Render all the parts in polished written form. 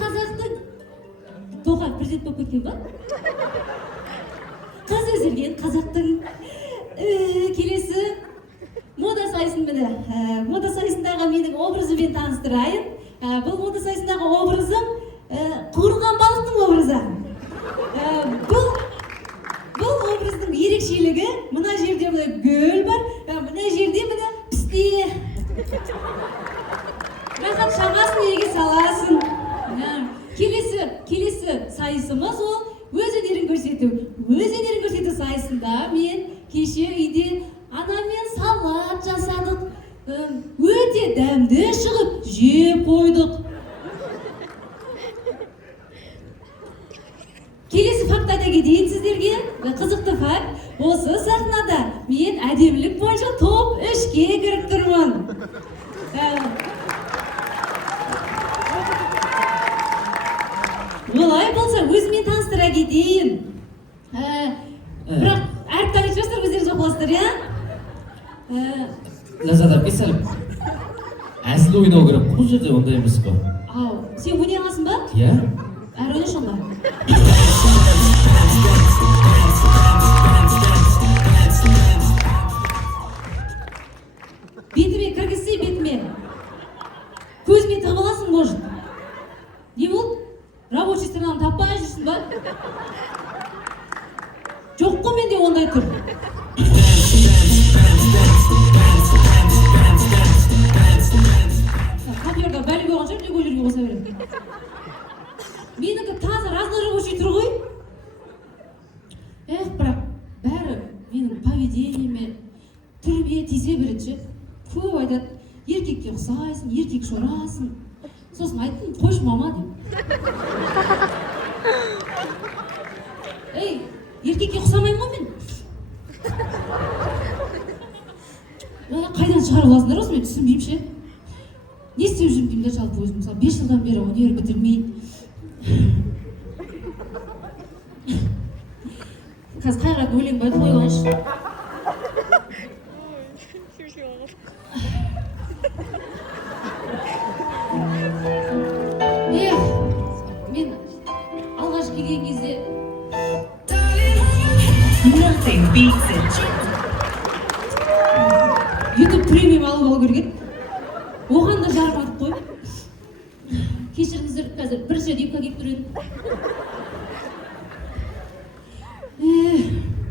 қазақтың Тоқаев президент болып кеткен ба? Қыз өзгерген қазақтың келесі мода сайысын міне. Мода сайысындағы менің образыммен таныстырайын. Бұл мода сайысындағы образым қуырылған балықтың образы. Бұл образдың ерекшелігі мына жерде мына гүл бар, мына жерде міне пісте. Рахат шамасын еге саласын. Келесі сайысымыз ол өз өнерін көрсету. Өз өнерін көрсету сайысында мен кеше үйде анамен салат жасадық. Өте дәмді шығып жеп қойдық. Келесі факт айта кетейін сіздерге. Қызықты факт. Осы сахнада мен әдемілік бойынша топ 3-ке кіріп тұрмын. Олай болса өзімен таныстыра кетейін. Бірақ әріп танитын шығарсыздар, өздеріңіз оқыласыздар, иә? Ләззат әпке сәлем. Әсіл ойнау керек, бұл жерде ондай емес қой. Ау, сен ойнай аласың ба? Иә. Әрі ойнашы онда. Бетіме кіргізсе, бетіме. Көзіме тығып аласың, может. Не болды? Рабочий странаны таппай жүрсің ба? Жоқ қой менде ондай тұр. Камерда бәлі болған шығар, не көйлерге қоса берем. Менікі таза разный рабочий тұр ғой. Бірақ бәрі менің поведениеме, түріме тисе береді. Көп айтады, еркекке ұқсайсың, еркек шорасың. Сосын айттым, қойшы мама деп. Еркекке ұқсамаймын ғой мен. Қайдан шығарып аласыңдар осы, мен түсінбеймін ше. Не істеп жүрмін деймін жалпы өзім, мысалы 5 жылдан бері өнер бітірмей. Қазір қайрат өлең байды қойғаншы. Мен алғаш келген кезде YouTube премиум алып алу керек еді. Оған да жармадық қой. Кешіріңіздер, қазір бірінші рет юбка киіп тұр едім.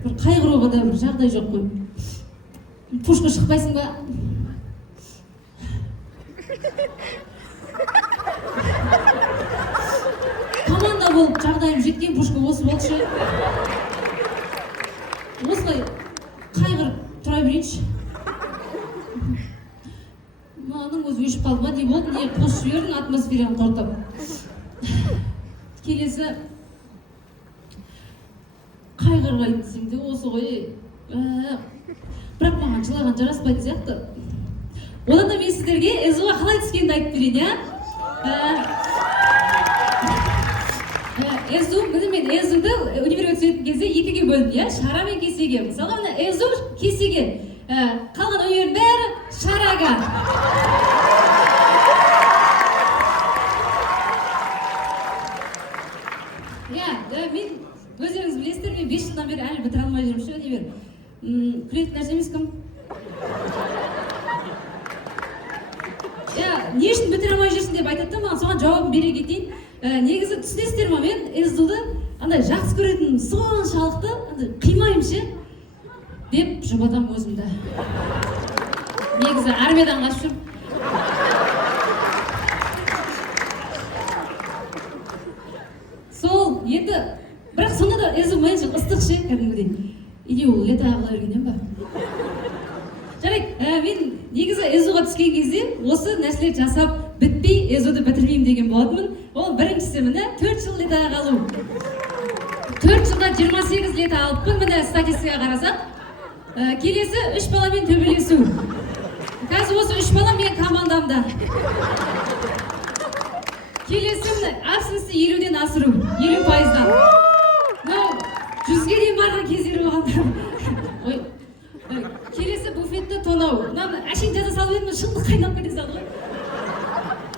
Бір қайғыруға да бір жағдай жоқ қой. Пушка шықпайсың ба? Команда болып жағдайым жеткен, пушка осы болшы. Осылай қайғырып тұра берейінші. Мағының өзі өшіп қалды ма, не болды, не қосып жібердің атмосфераны қорытып. Келесі қайғырғайды десең де осы ғой. Бірақ маған жылаған жараспайды сияқты. Одан да мен сіздерге СУ-ға қалай түскенді айтып берейін, иә? СУ, мен СУ-ды универге түсетін кезде 2-ге бөлдім, иә? Шара мен кесеге. Мысалға, СУ кесеге. Қалған өнердің бәрі шараға. Мен өздеріңіз білесіздер, мен 5 жылдан бері әлі бітіре алмай жүрмін ше, универ. Күлетін нәрсе емес кім? Не үшін бітіре алмай жүрсің деп айтады да, маған соған жауабын бере кетейін. Негізі түсінесіздер ма, мен СУ-ды андай жақсы көретін соншалықты қимаймын ше деп жұбатам өзімді. Негізі армиядан қашып жүрмін. Сол, енді, бірақ сонда да СУ майынша ыстық ше, кәдімгідей. Или ол лето ағыла бергеннен ба? Жарайды, мен негізі СУ-ға түскен кезде осы нәрселер жасап бітпей СУ-ды бітірмеймін деген болатынмын. Ол біріншісі міне 4 жыл летоға қалу. 4 жылда 28 лето алыппын, міне статистикаға қарасақ. Келесі 3 баламен төбелесу. Қазір осы 3 бала мен командамда. Келесі міне абсенсті 50-ден асыру, 50%-дан. 100-ге дейін барған кездері болғанда. Келесі буфетті тонау. Әшейін жаза салып едім, шындық қайнап кете салды ғой.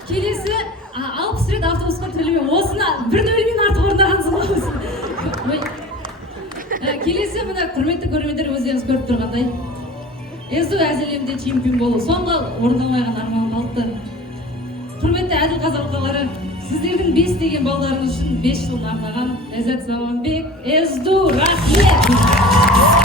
Келесі 60 рет автобусқа тірілмей келесі мына құрметті көрермендер, өздеріңіз көріп тұрғандай езу әзілемде чемпион болу соңғы орындалмаған арман қалыпты. Құрметті әділ қазалқалары, сіздердің 5 деген балдарыңыз үшін 5 жылын арнаған Ләззат Заманбек, Езду, рахмет!